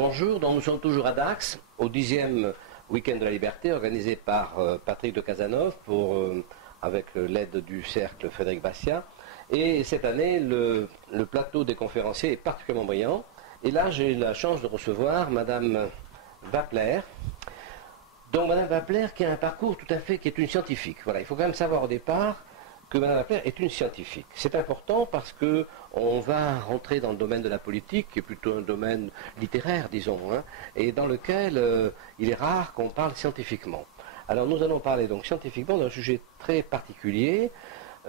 Bonjour, donc nous sommes toujours à Dax, au 10e week-end de la liberté, organisé par Patrick de Cazeneuve avec l'aide du cercle Frédéric Bastiat. Et cette année, le plateau des conférenciers est particulièrement brillant. Et là, j'ai eu la chance de recevoir Madame Wappler. Donc Madame Wappler qui a un parcours tout à fait, qui est une scientifique. Voilà, il faut quand même savoir au départ que Mme Wappler est une scientifique. C'est important parce qu'on va rentrer dans le domaine de la politique, qui est plutôt un domaine littéraire, disons, hein, et dans lequel il est rare qu'on parle scientifiquement. Alors nous allons parler donc scientifiquement d'un sujet très particulier.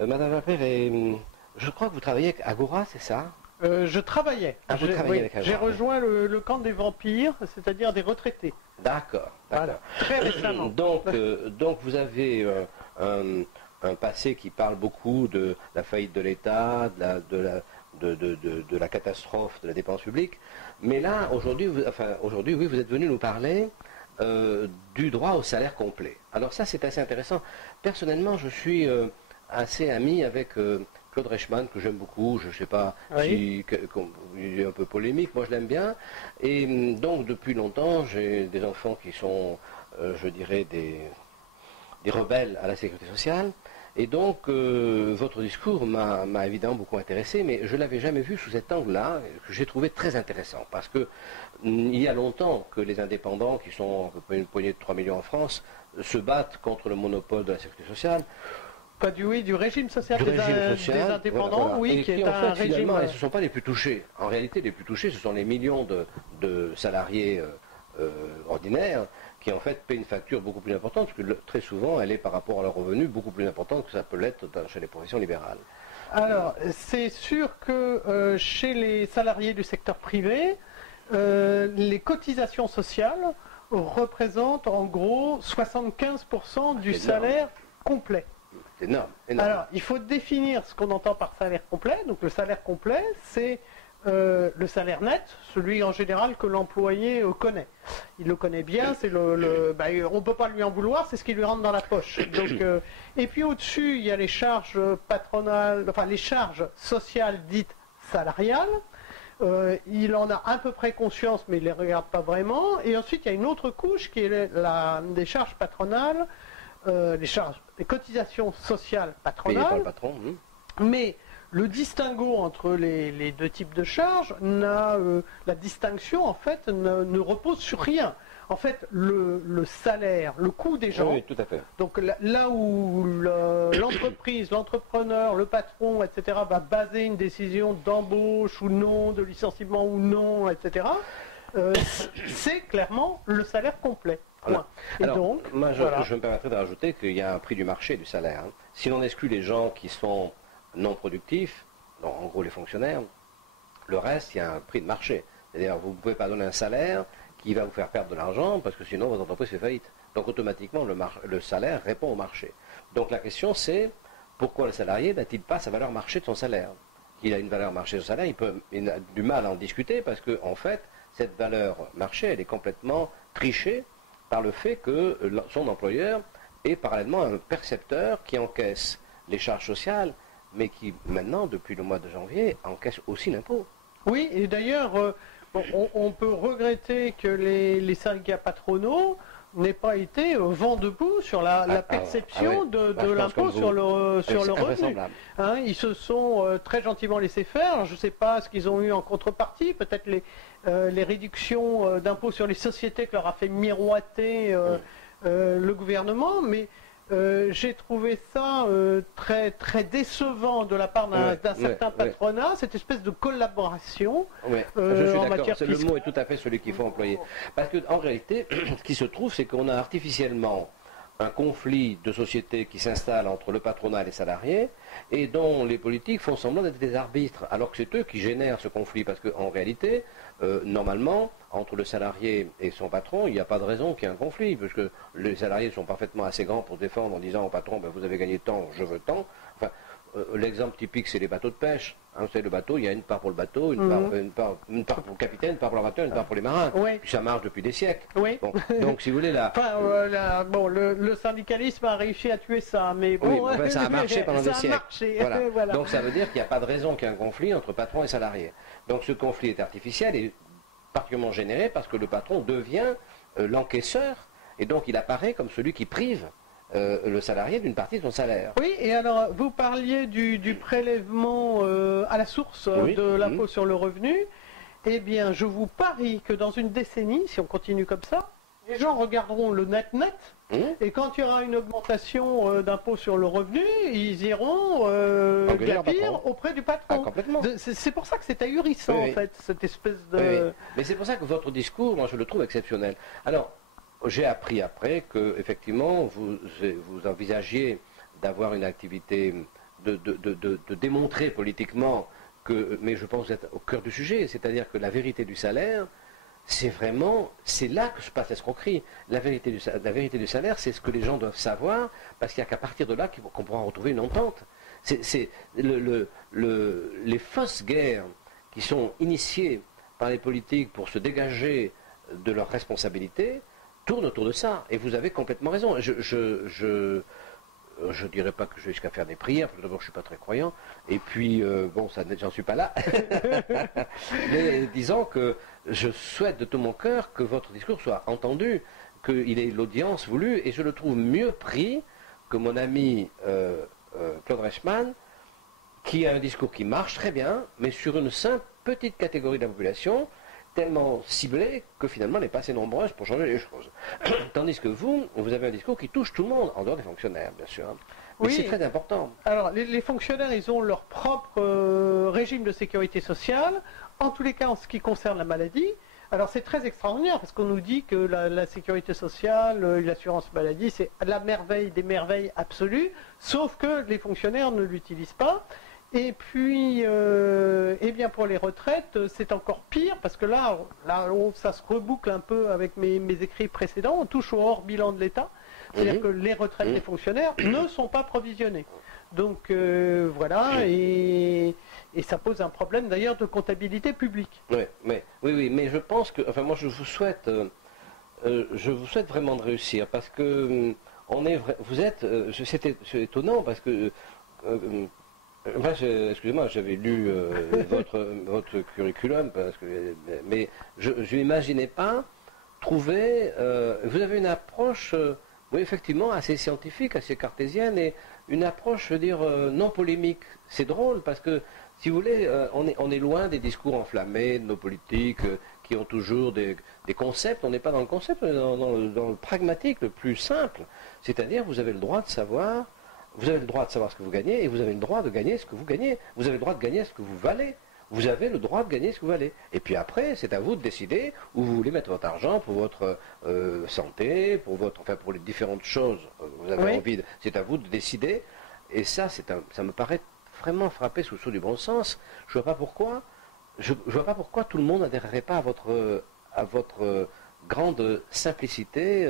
Mme Wappler, je crois que vous travaillez avec Agora, c'est ça? Je travaillais. Vous travaillez avec Agora. J'ai rejoint le camp des vampires, c'est-à-dire des retraités. D'accord. Voilà. Très récemment. Donc vous avez un passé qui parle beaucoup de la faillite de l'État, de la catastrophe de la dépense publique. Mais là, aujourd'hui, oui, vous êtes venu nous parler du droit au salaire complet. Alors ça, c'est assez intéressant. Personnellement, je suis assez ami avec Claude Reichmann, que j'aime beaucoup. Je ne sais pas si il est un peu polémique, moi je l'aime bien. Et donc, depuis longtemps, j'ai des enfants qui sont, je dirais, des rebelles à la sécurité sociale. Et donc, votre discours m'a évidemment beaucoup intéressé, mais je ne l'avais jamais vu sous cet angle-là, que j'ai trouvé très intéressant. Parce que il y a longtemps que les indépendants, qui sont à peu près une poignée de 3 millions en France, se battent contre le monopole de la sécurité sociale. Pas du régime social, des indépendants, voilà. Oui, et qui est en fait, régime... Finalement, ce ne sont pas les plus touchés. En réalité, les plus touchés, ce sont les millions de salariés ordinaires, qui en fait paient une facture beaucoup plus importante, parce que très souvent, elle est par rapport à leurs revenus beaucoup plus importante que ça peut l'être chez les professions libérales. Alors, c'est sûr que chez les salariés du secteur privé, les cotisations sociales représentent en gros 75% du salaire complet. C'est énorme, Alors, il faut définir ce qu'on entend par salaire complet. Donc, le salaire complet, c'est le salaire net, celui en général que l'employé connaît. Il le connaît bien, c'est on ne peut pas lui en vouloir, c'est ce qui lui rentre dans la poche. Donc, et puis au-dessus, il y a les charges patronales, enfin les charges sociales dites salariales. Il en a à peu près conscience, mais il ne les regarde pas vraiment. Et ensuite, il y a une autre couche qui est des charges patronales, les cotisations sociales patronales. Payées par le patron, oui. Mais le distinguo entre les deux types de charges, la distinction en fait ne repose sur rien. En fait, le salaire, le coût des gens, oui, tout à fait. donc là où l'entreprise, l'entrepreneur, le patron, etc., va baser une décision d'embauche ou non, de licenciement ou non, etc., c'est clairement le salaire complet. Voilà. Et alors, donc, moi, je me permettrais de rajouter qu'il y a un prix du marché du salaire. Hein. Si l'on exclut les gens qui sont non productifs, donc en gros les fonctionnaires, le reste, il y a un prix de marché. C'est-à-dire, vous ne pouvez pas donner un salaire qui va vous faire perdre de l'argent, parce que sinon votre entreprise fait faillite. Donc automatiquement, le salaire répond au marché. Donc la question c'est, pourquoi le salarié n'a-t-il pas sa valeur marché de son salaire? Qu'il a une valeur marché de son salaire, il a du mal à en discuter, parce que en fait, cette valeur marché, elle est complètement trichée par le fait que son employeur est parallèlement un percepteur qui encaisse les charges sociales, mais qui maintenant, depuis le mois de janvier, encaisse aussi l'impôt. Oui, et d'ailleurs, on peut regretter que les syndicats patronaux n'aient pas été vent debout sur la perception de l'impôt sur le revenu. Hein, ils se sont très gentiment laissés faire. Je ne sais pas ce qu'ils ont eu en contrepartie, peut-être les réductions d'impôts sur les sociétés que leur a fait miroiter le gouvernement, mais j'ai trouvé ça très, très décevant de la part d'un certain patronat, cette espèce de collaboration en matière fiscale. Le mot est tout à fait celui qu'il faut employer. Parce qu'en réalité, ce qui se trouve, c'est qu'on a artificiellement un conflit de société qui s'installe entre le patronat et les salariés, et dont les politiques font semblant d'être des arbitres, alors que c'est eux qui génèrent ce conflit, parce qu'en réalité, normalement, entre le salarié et son patron, il n'y a pas de raison qu'il y ait un conflit, parce que les salariés sont parfaitement assez grands pour se défendre en disant au patron, vous avez gagné tant, je veux tant. Enfin, l'exemple typique, c'est les bateaux de pêche. Hein, c'est le bateau, il y a une part pour le bateau, une part pour le capitaine, une part pour l'armateur, une part pour les marins. Oui. Puis ça marche depuis des siècles. Oui. Bon, donc, si vous voulez, là... le syndicalisme a réussi à tuer ça, mais bon... Oui, ça a marché pendant des siècles. Voilà. Donc, ça veut dire qu'il n'y a pas de raison qu'il y ait un conflit entre patron et salarié. Donc, ce conflit est artificiel et particulièrement généré parce que le patron devient l'encaisseur, et donc il apparaît comme celui qui prive le salarié d'une partie de son salaire. Oui, et alors vous parliez du prélèvement à la source de l'impôt sur le revenu. Eh bien, je vous parie que dans une décennie, si on continue comme ça, les gens regarderont le net, et quand il y aura une augmentation d'impôt sur le revenu, ils iront glapir auprès du patron. C'est pour ça que c'est ahurissant, en fait, cette espèce de... Oui. Mais c'est pour ça que votre discours, moi, je le trouve exceptionnel. Alors, j'ai appris après que, effectivement, vous envisagiez d'avoir une activité, de démontrer politiquement que, mais je pense que vous êtes au cœur du sujet, c'est-à-dire que la vérité du salaire, c'est là que se passe l'escroquerie. La vérité du salaire, c'est ce que les gens doivent savoir, parce qu'il n'y a qu'à partir de là qu'on pourra retrouver une entente. C'est les fausses guerres qui sont initiées par les politiques pour se dégager de leurs responsabilités tournent autour de ça. Et vous avez complètement raison. Je dirais pas que je vais jusqu'à faire des prières, parce que d'abord je suis pas très croyant, et puis bon, ça, j'en suis pas là. Mais disons que je souhaite de tout mon cœur que votre discours soit entendu, qu'il ait l'audience voulue, et je le trouve mieux pris que mon ami Claude Reichmann, qui a un discours qui marche très bien, mais sur une simple petite catégorie de la population, tellement ciblée que finalement elle n'est pas assez nombreuse pour changer les choses. Tandis que vous avez un discours qui touche tout le monde, en dehors des fonctionnaires, bien sûr. Mais oui, c'est très important. Alors, les fonctionnaires, ils ont leur propre régime de sécurité sociale, en tous les cas en ce qui concerne la maladie. Alors, c'est très extraordinaire, parce qu'on nous dit que la sécurité sociale, l'assurance maladie, c'est la merveille des merveilles absolues, sauf que les fonctionnaires ne l'utilisent pas. Et puis, eh bien pour les retraites, c'est encore pire, parce que là ça se reboucle un peu avec mes écrits précédents, on touche au hors bilan de l'État, c'est-à-dire que les retraites des fonctionnaires ne sont pas provisionnées. Donc voilà, et ça pose un problème d'ailleurs de comptabilité publique. Oui, mais je pense que, enfin moi je vous souhaite vraiment de réussir, parce que c'est étonnant, parce que... excusez-moi, j'avais lu votre curriculum, mais je n'imaginais pas trouver... vous avez une approche, oui, effectivement, assez scientifique, assez cartésienne, et une approche, je veux dire, non polémique. C'est drôle, parce que, si vous voulez, on est loin des discours enflammés de nos politiques qui ont toujours des concepts. On n'est pas dans le concept, on est dans le pragmatique, le plus simple. C'est-à-dire, vous avez le droit de savoir... Vous avez le droit de savoir ce que vous gagnez, et vous avez le droit de gagner ce que vous gagnez. Vous avez le droit de gagner ce que vous valez. Vous avez le droit de gagner ce que vous valez. Et puis après, c'est à vous de décider où vous voulez mettre votre argent pour votre santé, pour les différentes choses que vous avez envie. C'est à vous de décider. Et ça, ça me paraît vraiment frappé sous le sceau du bon sens. Je vois pas pourquoi. Je vois pas pourquoi tout le monde n'adhérerait pas à votre grande simplicité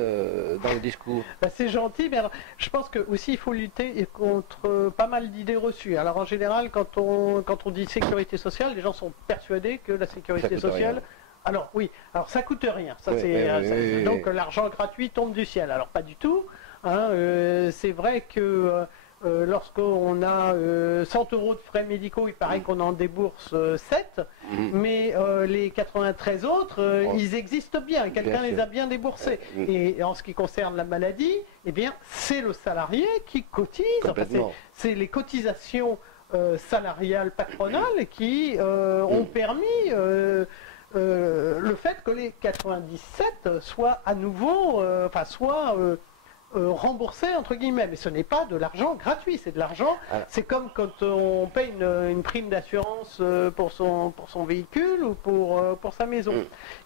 dans le discours. C'est gentil, mais alors, je pense que aussi il faut lutter contre pas mal d'idées reçues. Alors en général, quand on dit sécurité sociale, les gens sont persuadés que la sécurité sociale... Rien. Alors oui, alors ça coûte rien. Ça, donc l'argent gratuit tombe du ciel. Alors pas du tout. C'est vrai que... lorsqu'on a 100 € de frais médicaux, il paraît qu'on en débourse 7, mais les 93 autres, ils existent bien, quelqu'un les a bien déboursés. Et en ce qui concerne la maladie, eh bien, c'est le salarié qui cotise, c'est les cotisations salariales patronales qui ont permis le fait que les 97 soient à nouveau, remboursé entre guillemets, mais ce n'est pas de l'argent gratuit, c'est de l'argent, c'est comme quand on paye une prime d'assurance pour son véhicule ou pour sa maison.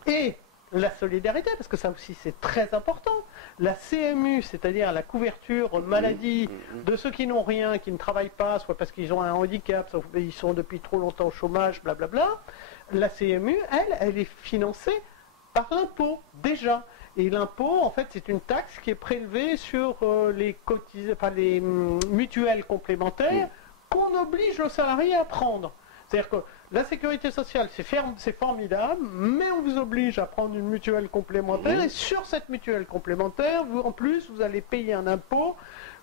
Et la solidarité, parce que ça aussi c'est très important, la CMU, c'est-à-dire la couverture maladie de ceux qui n'ont rien, qui ne travaillent pas, soit parce qu'ils ont un handicap, soit ils sont depuis trop longtemps au chômage, blablabla, la CMU, elle est financée par l'impôt, déjà. Et l'impôt, en fait, c'est une taxe qui est prélevée sur les mutuelles complémentaires qu'on oblige le salarié à prendre. C'est-à-dire que la sécurité sociale, c'est formidable, mais on vous oblige à prendre une mutuelle complémentaire, et sur cette mutuelle complémentaire, en plus, vous allez payer un impôt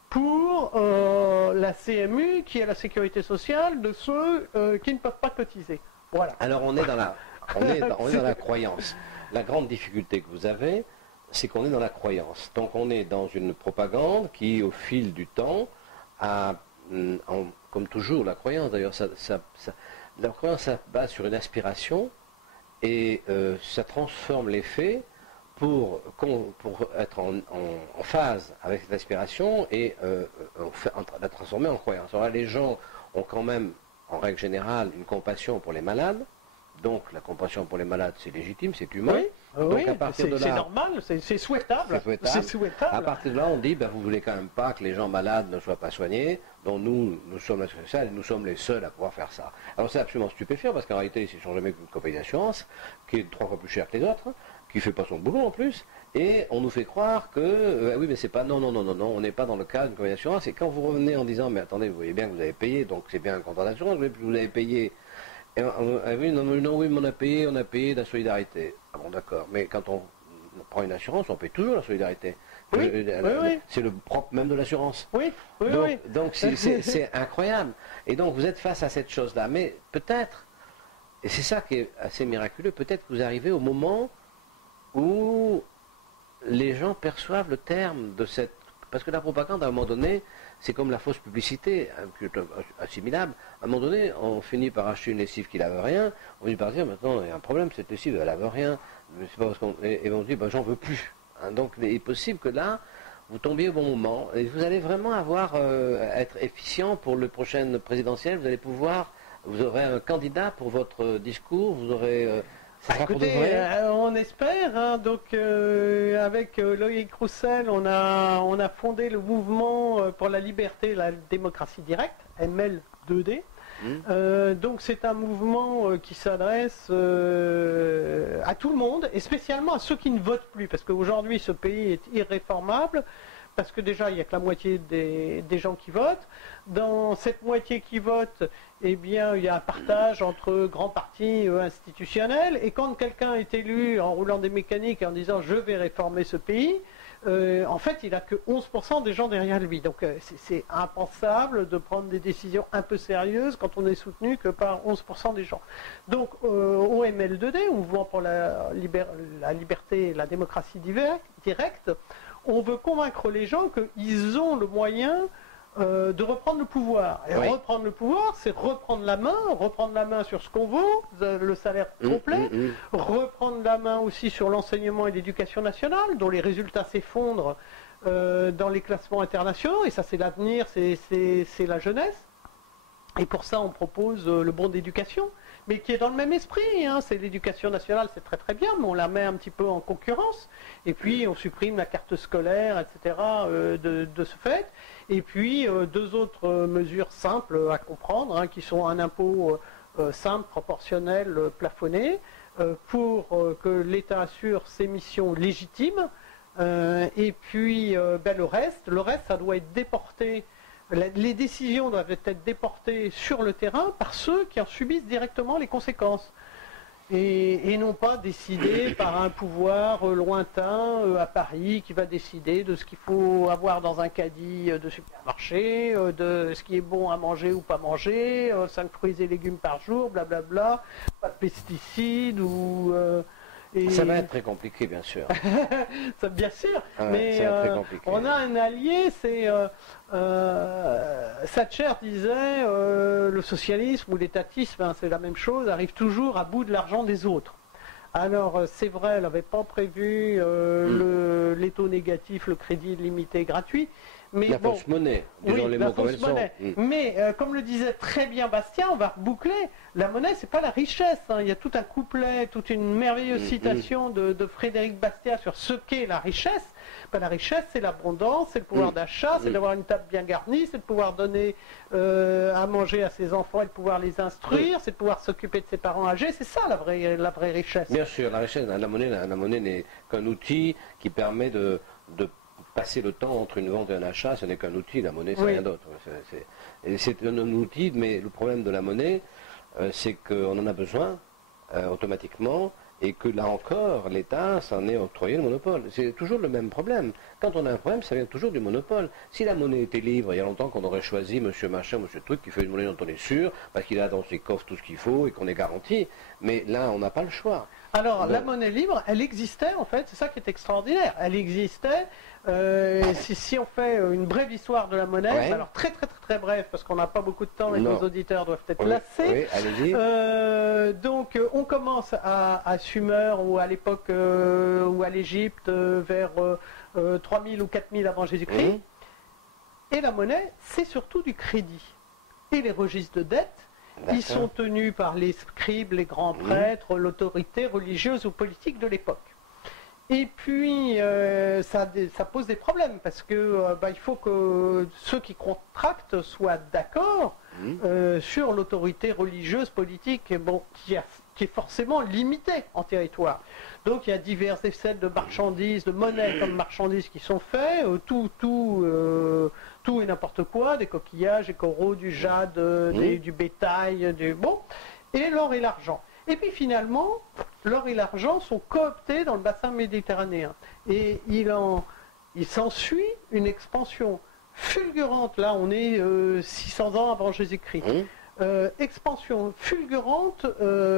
pour la CMU, qui est la sécurité sociale de ceux qui ne peuvent pas cotiser. Voilà. Alors on est dans la... On est dans la croyance. La grande difficulté que vous avez, c'est qu'on est dans la croyance. Donc on est dans une propagande qui, au fil du temps, a, comme toujours, la croyance d'ailleurs, la croyance ça base sur une aspiration et ça transforme les faits pour être en phase avec cette aspiration et la transformer en croyance. Alors là, les gens ont quand même, en règle générale, une compassion pour les malades. Donc la compassion pour les malades, c'est légitime, c'est humain. Oui, donc, oui, c'est normal, c'est souhaitable. C'est souhaitable. À partir de là, on dit, ben, vous voulez quand même pas que les gens malades ne soient pas soignés. Donc nous sommes la sécurité sociale et nous sommes les seuls à pouvoir faire ça. Alors c'est absolument stupéfiant parce qu'en réalité, ils ne sont jamais qu'une compagnie d'assurance, qui est 3 fois plus chère que les autres, qui ne fait pas son boulot en plus. Et on nous fait croire que, oui, mais c'est pas, non, on n'est pas dans le cas d'une compagnie d'assurance. Et quand vous revenez en disant, mais attendez, vous voyez bien que vous avez payé, donc c'est bien un contrat d'assurance, mais vous avez payé. Et oui, non, oui, mais on a payé de la solidarité. Ah bon, d'accord. Mais quand on prend une assurance, on paye toujours la solidarité. Oui, c'est le propre même de l'assurance. Oui, donc c'est incroyable. Et donc vous êtes face à cette chose-là. Mais peut-être, et c'est ça qui est assez miraculeux, peut-être que vous arrivez au moment où les gens perçoivent le terme de cette... Parce que la propagande, à un moment donné, c'est comme la fausse publicité, assimilable. À un moment donné, on finit par acheter une lessive qui lave rien, on finit par dire, maintenant, il y a un problème, cette lessive, elle lave rien. C'est pas parce et on dit, ben, j'en veux plus. Hein, donc, il est possible que là, vous tombiez au bon moment, et vous allez vraiment être efficient pour le prochain présidentiel, vous aurez un candidat pour votre discours, vous aurez... écoutez, on espère. Hein, donc, avec Loïc Roussel, on a fondé le mouvement pour la liberté et la démocratie directe, ML2D. Donc, c'est un mouvement qui s'adresse à tout le monde, et spécialement à ceux qui ne votent plus, parce qu'aujourd'hui, ce pays est irréformable. Parce que déjà, il n'y a que la moitié des gens qui votent. Dans cette moitié qui vote, eh bien, il y a un partage entre grands partis institutionnels. Et quand quelqu'un est élu en roulant des mécaniques et en disant « je vais réformer ce pays », en fait, il n'a que 11% des gens derrière lui. Donc, c'est impensable de prendre des décisions un peu sérieuses quand on est soutenu que par 11% des gens. Donc, au ML2D, Mouvement pour la liberté et la démocratie directe, on veut convaincre les gens qu'ils ont le moyen de reprendre le pouvoir. Et reprendre le pouvoir, c'est reprendre la main sur ce qu'on vaut, le salaire complet, reprendre la main aussi sur l'enseignement et l'éducation nationale, dont les résultats s'effondrent dans les classements internationaux, et ça c'est l'avenir, c'est la jeunesse. Et pour ça, on propose le bon d'éducation, mais qui est dans le même esprit. Hein. C'est l'éducation nationale, c'est très très bien, mais on la met un petit peu en concurrence. Et puis, on supprime la carte scolaire, etc. De ce fait. Et puis, 2 autres mesures simples à comprendre, hein, qui sont un impôt simple, proportionnel, plafonné, pour que l'État assure ses missions légitimes. Et puis, le reste, ça doit être déporté. Les décisions doivent être déportées sur le terrain par ceux qui en subissent directement les conséquences. Et non pas décidées par un pouvoir lointain à Paris qui va décider de ce qu'il faut avoir dans un caddie de supermarché, de ce qui est bon à manger ou pas manger, 5 fruits et légumes par jour, blablabla, pas de pesticides ou... Ça va être très compliqué, bien sûr. Ça, bien sûr, mais on a un allié, c'est... Thatcher disait le socialisme ou l'étatisme, hein, c'est la même chose, arrive toujours à bout de l'argent des autres. Alors, c'est vrai, elle n'avait pas prévu les taux négatifs, le crédit limité gratuit. Mais la fausse monnaie, disons les mots comme elles sont. Mais comme le disait très bien Bastien, on va reboucler, la monnaie c'est pas la richesse, hein. Il y a tout un couplet, toute une merveilleuse citation de Frédéric Bastiat sur ce qu'est la richesse. Ben, la richesse c'est l'abondance, c'est le pouvoir d'achat, c'est d'avoir une table bien garnie, c'est de pouvoir donner à manger à ses enfants et de pouvoir les instruire, c'est de pouvoir s'occuper de ses parents âgés, c'est ça la vraie richesse. Bien sûr, la richesse, la monnaie n'est qu'un outil qui permet de passer le temps entre une vente et un achat, ce n'est qu'un outil, la monnaie c'est rien d'autre. C'est un outil, mais le problème de la monnaie, c'est qu'on en a besoin automatiquement, et que là encore, l'État s'en est octroyé le monopole. C'est toujours le même problème. Quand on a un problème, ça vient toujours du monopole. Si la monnaie était libre, il y a longtemps qu'on aurait choisi monsieur machin, monsieur truc, qui fait une monnaie dont on est sûr, parce qu'il a dans ses coffres tout ce qu'il faut et qu'on est garanti. Mais là, on n'a pas le choix. Alors, la monnaie libre, elle existait en fait, c'est ça qui est extraordinaire. Elle existait, si on fait une brève histoire de la monnaie, alors très brève, parce qu'on n'a pas beaucoup de temps et nos auditeurs doivent être lassés. Allez-y. Donc, on commence à Sumer ou à l'époque, ou à l'Égypte, vers 3000 ou 4000 avant Jésus-Christ. Et la monnaie, c'est surtout du crédit. Et les registres de dette, ils sont tenus par les scribes, les grands prêtres, l'autorité religieuse ou politique de l'époque. Et puis, ça pose des problèmes, parce que il faut que ceux qui contractent soient d'accord sur l'autorité religieuse, politique, qui est forcément limitée en territoire. Donc, il y a divers essais de marchandises, de monnaie comme marchandises qui sont faits, tout et n'importe quoi, des coquillages, des coraux, du jade, du bétail, et l'or et l'argent. Et puis finalement, l'or et l'argent sont cooptés dans le bassin méditerranéen. Et il s'ensuit une expansion fulgurante, là on est 600 ans avant Jésus-Christ, expansion fulgurante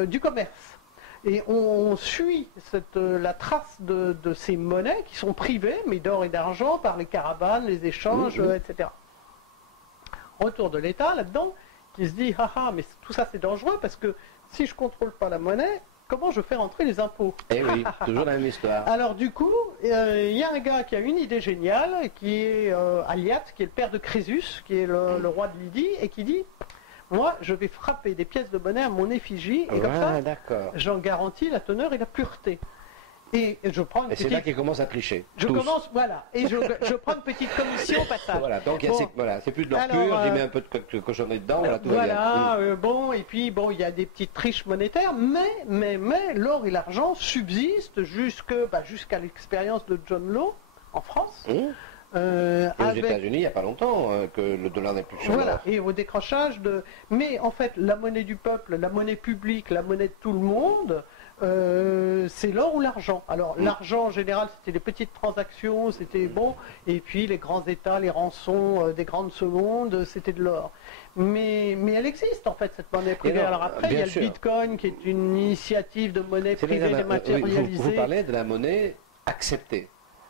du commerce. Et on suit la trace de ces monnaies qui sont privées, mais d'or et d'argent, par les caravanes, les échanges, etc. Retour de l'État là-dedans, qui se dit, mais tout ça c'est dangereux, parce que si je ne contrôle pas la monnaie, comment je fais rentrer les impôts? Eh oui, toujours la même histoire. Alors du coup, il y a un gars qui a une idée géniale, qui est Aliat, qui est le père de Crésus, qui est le roi de Lydie, et qui dit, moi, je vais frapper des pièces de monnaie à mon effigie, et comme ça, j'en garantis la teneur et la pureté. Et je prends une petite... c'est là qu'il commence à tricher. Et je prends une petite commission au passage. Voilà, donc c'est plus de l'or pur, j'y mets un peu de cochonnerie dedans, voilà, tout va bien. Et puis il y a des petites triches monétaires, mais l'or et l'argent subsistent jusqu'à l'expérience de John Law en France. Aux États-Unis, il n'y a pas longtemps que le dollar n'est plus sur l'or. Et au décrochage de... Mais en fait, la monnaie du peuple, la monnaie publique, la monnaie de tout le monde, c'est l'or ou l'argent. Alors l'argent en général, c'était les petites transactions, c'était bon, et puis les grands États, les rançons des grandes secondes, c'était de l'or. Mais elle existe en fait, cette monnaie privée. Alors après, il y a le Bitcoin qui est une initiative de monnaie privée dématérialisée. Vous parlez de la monnaie acceptée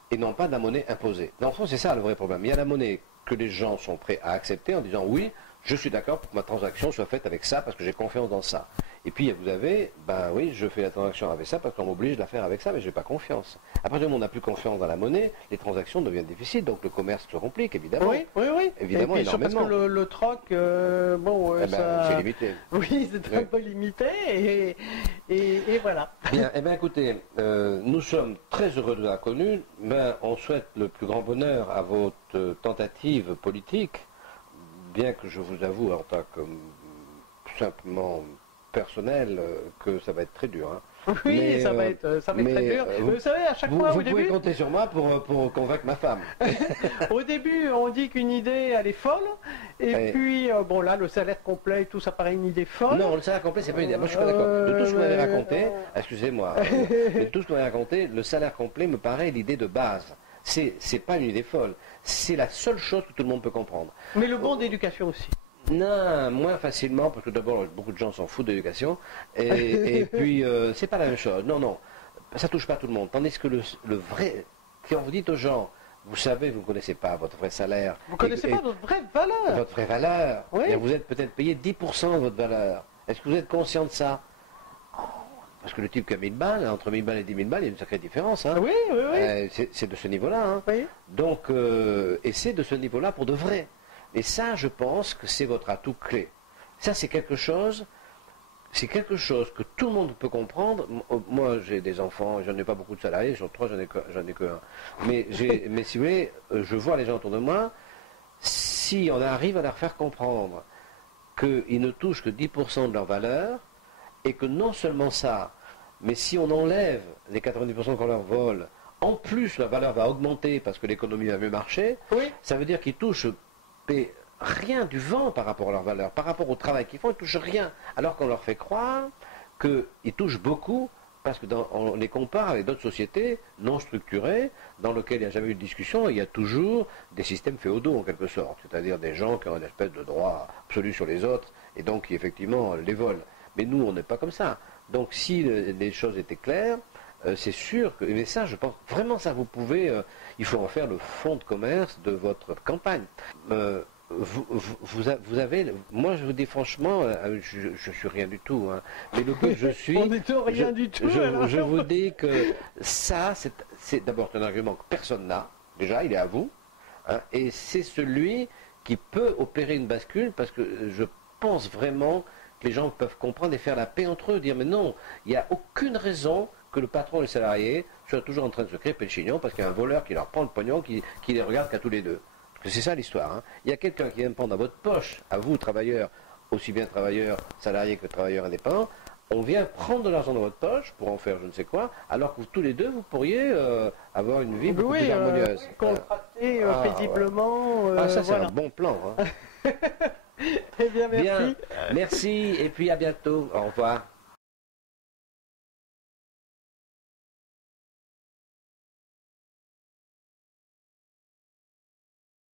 et non pas de la monnaie imposée. Dans le fond, c'est ça le vrai problème. Il y a la monnaie que les gens sont prêts à accepter en disant oui, je suis d'accord pour que ma transaction soit faite avec ça parce que j'ai confiance dans ça. Et puis vous avez, oui, je fais la transaction avec ça parce qu'on m'oblige de la faire avec ça, mais je n'ai pas confiance. À partir du moment où on n'a plus confiance dans la monnaie, les transactions deviennent difficiles, donc le commerce se complique, évidemment. Oui. Évidemment, et puis, parce que le troc, c'est limité. Oui, c'est un peu limité, et voilà. Bien, écoutez, nous sommes très heureux de la connue, mais on souhaite le plus grand bonheur à votre tentative politique, bien que je vous avoue en tant que simplement personnel que ça va être très dur. Oui, mais, ça va être très dur. Vous savez, à chaque fois, au début... Vous pouvez compter sur moi pour convaincre ma femme. Au début, on dit qu'une idée, elle est folle. Et puis, là, le salaire complet et tout, ça paraît une idée folle. Non, le salaire complet, c'est pas une idée. Moi, je suis pas d'accord. De tout ce que vous m'avez raconté, excusez-moi, de tout ce que vous m'avez raconté, le salaire complet me paraît l'idée de base. C'est pas une idée folle. C'est la seule chose que tout le monde peut comprendre. Mais le bon d'éducation aussi. Non, moins facilement, parce que d'abord, beaucoup de gens s'en foutent d'éducation, et puis, c'est pas la même chose. Non, ça touche pas tout le monde. Tandis que le vrai, quand vous dites aux gens, vous savez, vous ne connaissez pas votre vrai salaire. Vous ne connaissez pas votre vraie valeur. Votre vraie valeur. Oui. Et vous êtes peut-être payé 10% de votre valeur. Est-ce que vous êtes conscient de ça? Parce que le type qui a 1000 balles, entre 1000 balles et 10 000 balles, il y a une sacrée différence. Hein. Oui. C'est de ce niveau-là. Hein. Oui. Donc, et c'est de ce niveau-là pour de vrai. Et ça, je pense que c'est votre atout clé. Ça, c'est quelque chose que tout le monde peut comprendre. Moi, j'ai des enfants, j'en ai pas beaucoup de salariés, j'en ai 3, j'en ai que un. Mais si vous voulez, je vois les gens autour de moi, si on arrive à leur faire comprendre qu'ils ne touchent que 10% de leur valeur, et que non seulement ça, mais si on enlève les 90% qu'on leur vole, en plus la valeur va augmenter parce que l'économie va mieux marcher, ça veut dire qu'ils touchent rien du vent par rapport à leur valeur, par rapport au travail qu'ils font, ils ne touchent rien, alors qu'on leur fait croire qu'ils touchent beaucoup parce qu'on les compare avec d'autres sociétés non structurées, dans lesquelles il n'y a jamais eu de discussion, et il y a toujours des systèmes féodaux en quelque sorte, c'est-à-dire des gens qui ont une espèce de droit absolu sur les autres, et donc qui effectivement les volent. Mais nous, on n'est pas comme ça. Donc si les choses étaient claires, c'est sûr que, mais ça, je pense, vraiment ça, vous pouvez, il faut en faire le fonds de commerce de votre campagne. Vous avez, moi je vous dis franchement, je suis rien du tout, hein, mais le peu que je suis, on n'est rien du tout. Je vous dis que ça, c'est d'abord un argument que personne n'a, déjà, il est à vous, hein, et c'est celui qui peut opérer une bascule, parce que je pense vraiment que les gens peuvent comprendre et faire la paix entre eux, dire mais non, il n'y a aucune raison que le patron et le salarié soient toujours en train de se crêper le chignon parce qu'il y a un voleur qui leur prend le pognon, qui les regarde qu'à tous les deux. C'est ça l'histoire. Hein. Il y a quelqu'un qui vient prendre dans votre poche, à vous, travailleurs, aussi bien travailleurs salariés que travailleurs indépendants, on vient prendre de l'argent dans votre poche pour en faire je ne sais quoi, alors que tous les deux, vous pourriez avoir une vie beaucoup plus harmonieuse. Contracter paisiblement. Ça, c'est un bon plan. Hein. Eh bien, merci. Bien, merci, et puis à bientôt. Au revoir.